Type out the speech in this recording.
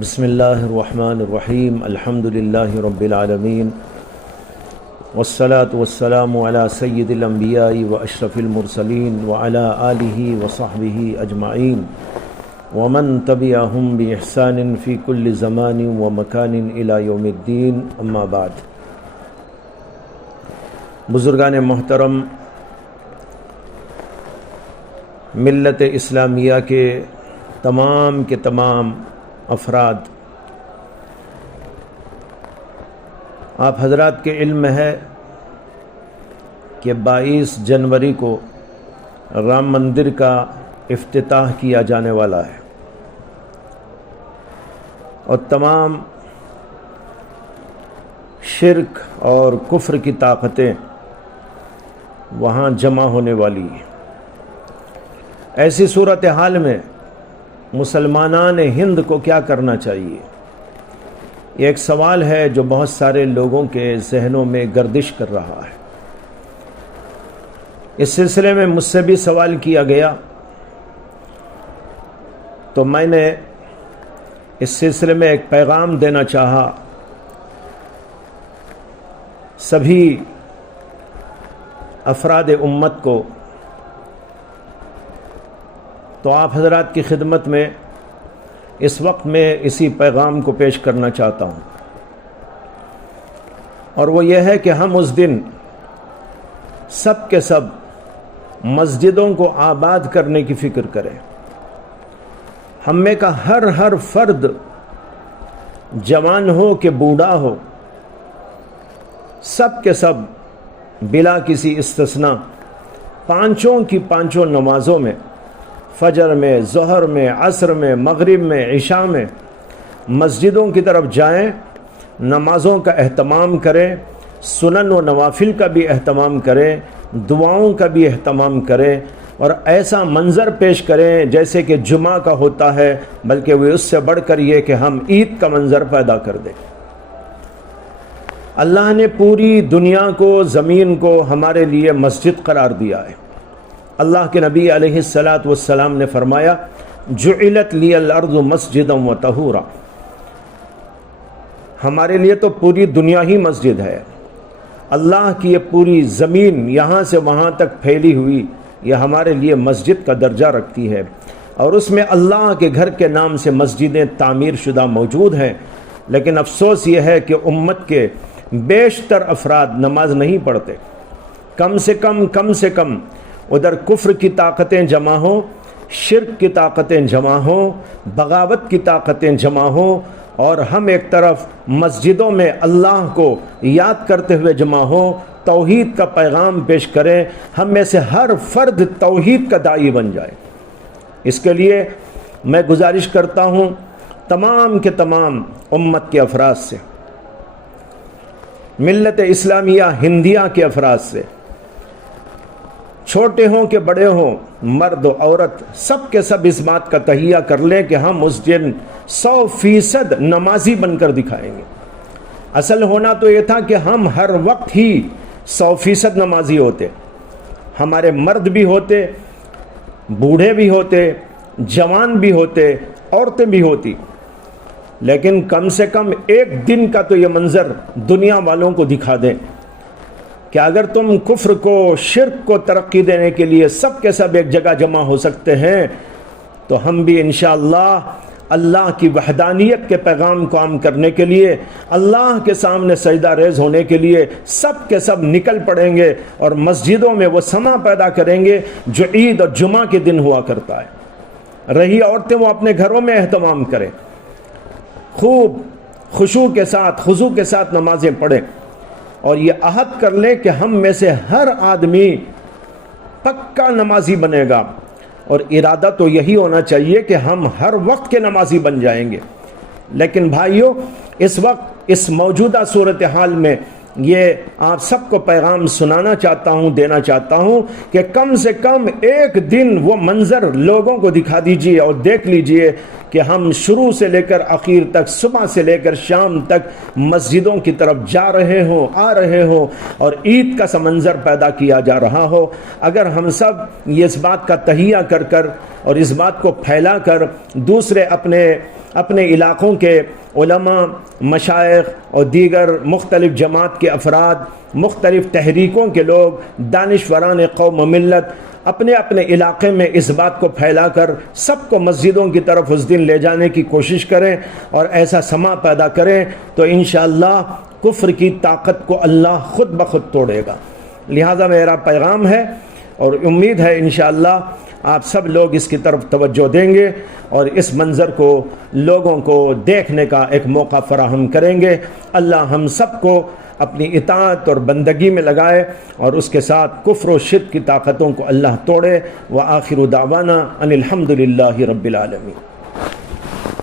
بسم اللہ الرحمن الرحیم الحمد للہ رب العالمین والصلاة والسلام علی سید الانبیاء واشرف المرسلین وعلی آلہ وصحبہ اجمعین ومن تبعہم بإحسان فی کل زمان ومکان الی یوم الدین اما بعد۔ بزرگان محترم، ملت اسلامیہ کے تمام افراد، آپ حضرات کے علم میں ہے کہ 22 جنوری کو رام مندر کا افتتاح کیا جانے والا ہے اور تمام شرک اور کفر کی طاقتیں وہاں جمع ہونے والی ہیں۔ ایسی صورتحال میں مسلمانان ہند کو کیا کرنا چاہیے؟ یہ ایک سوال ہے جو بہت سارے لوگوں کے ذہنوں میں گردش کر رہا ہے۔ اس سلسلے میں مجھ سے بھی سوال کیا گیا تو میں نے اس سلسلے میں ایک پیغام دینا چاہا سبھی افراد امت کو، تو آپ حضرات کی خدمت میں اس وقت میں اسی پیغام کو پیش کرنا چاہتا ہوں، اور وہ یہ ہے کہ ہم اس دن سب کے سب مسجدوں کو آباد کرنے کی فکر کریں۔ ہم میں کا ہر فرد، جوان ہو کہ بوڑھا ہو، سب کے سب بلا کسی استثناء پانچوں کی پانچوں نمازوں میں، فجر میں، ظہر میں، عصر میں، مغرب میں، عشاء میں مسجدوں کی طرف جائیں، نمازوں کا اہتمام کریں، سنن و نوافل کا بھی اہتمام کریں، دعاؤں کا بھی اہتمام کریں، اور ایسا منظر پیش کریں جیسے کہ جمعہ کا ہوتا ہے، بلکہ وہ اس سے بڑھ کر یہ کہ ہم عید کا منظر پیدا کر دیں۔ اللہ نے پوری دنیا کو، زمین کو ہمارے لیے مسجد قرار دیا ہے۔ اللہ کے نبی علیہ السلام نے فرمایا، جعلت لی الارض مسجدا وطہورا، ہمارے لیے تو پوری دنیا ہی مسجد ہے۔ اللہ کی یہ پوری زمین یہاں سے وہاں تک پھیلی ہوئی، یہ ہمارے لیے مسجد کا درجہ رکھتی ہے، اور اس میں اللہ کے گھر کے نام سے مسجدیں تعمیر شدہ موجود ہیں۔ لیکن افسوس یہ ہے کہ امت کے بیشتر افراد نماز نہیں پڑھتے۔ کم سے کم ادھر کفر کی طاقتیں جمع ہوں، شرک کی طاقتیں جمع ہوں، بغاوت کی طاقتیں جمع ہوں، اور ہم ایک طرف مسجدوں میں اللہ کو یاد کرتے ہوئے جمع ہوں، توحید کا پیغام پیش کریں، ہم میں سے ہر فرد توحید کا داعی بن جائے۔ اس کے لیے میں گزارش کرتا ہوں تمام کے تمام امت کے افراد سے، ملت اسلامیہ ہندیہ کے افراد سے، چھوٹے ہوں کہ بڑے ہوں، مرد و عورت، سب کے سب اس بات کا تہیہ کر لیں کہ ہم اس دن 100% نمازی بن کر دکھائیں گے۔ اصل ہونا تو یہ تھا کہ ہم ہر وقت ہی 100% نمازی ہوتے، ہمارے مرد بھی ہوتے، بوڑھے بھی ہوتے، جوان بھی ہوتے، عورتیں بھی ہوتی، لیکن کم سے کم ایک دن کا تو یہ منظر دنیا والوں کو دکھا دیں کہ اگر تم کفر کو، شرک کو ترقی دینے کے لیے سب کے سب ایک جگہ جمع ہو سکتے ہیں، تو ہم بھی انشاءاللہ اللہ کی وحدانیت کے پیغام کو عام کرنے کے لیے، اللہ کے سامنے سجدہ ریز ہونے کے لیے سب کے سب نکل پڑیں گے، اور مسجدوں میں وہ سما پیدا کریں گے جو عید اور جمعہ کے دن ہوا کرتا ہے۔ رہی عورتیں وہ اپنے گھروں میں اہتمام کریں، خوب خشوع کے ساتھ، خضوع کے ساتھ نمازیں پڑھیں، اور یہ عہد کر لیں کہ ہم میں سے ہر آدمی پکا نمازی بنے گا، اور ارادہ تو یہی ہونا چاہیے کہ ہم ہر وقت کے نمازی بن جائیں گے۔ لیکن بھائیو، اس وقت اس موجودہ صورتحال میں یہ آپ سب کو پیغام سنانا چاہتا ہوں، دینا چاہتا ہوں کہ کم سے کم ایک دن وہ منظر لوگوں کو دکھا دیجئے اور دیکھ لیجئے کہ ہم شروع سے لے کر آخر تک، صبح سے لے کر شام تک مسجدوں کی طرف جا رہے ہوں، آ رہے ہوں اور عید کا سا منظر پیدا کیا جا رہا ہو۔ اگر ہم سب یہ اس بات کا تہیہ کر کر اور اس بات کو پھیلا کر دوسرے اپنے علاقوں کے علماء، مشائخ اور دیگر مختلف جماعت کے افراد، مختلف تحریکوں کے لوگ، دانشوران قوم و ملت اپنے اپنے علاقے میں اس بات کو پھیلا کر سب کو مسجدوں کی طرف اس دن لے جانے کی کوشش کریں اور ایسا سما پیدا کریں تو انشاءاللہ کفر کی طاقت کو اللہ خود بخود توڑے گا۔ لہذا میرا پیغام ہے اور امید ہے انشاءاللہ آپ سب لوگ اس کی طرف توجہ دیں گے اور اس منظر کو لوگوں کو دیکھنے کا ایک موقع فراہم کریں گے۔ اللہ ہم سب کو اپنی اطاعت اور بندگی میں لگائے اور اس کے ساتھ کفر و شرک کی طاقتوں کو اللہ توڑے۔ وآخر دعوانا ان الحمد للہ رب العالمین۔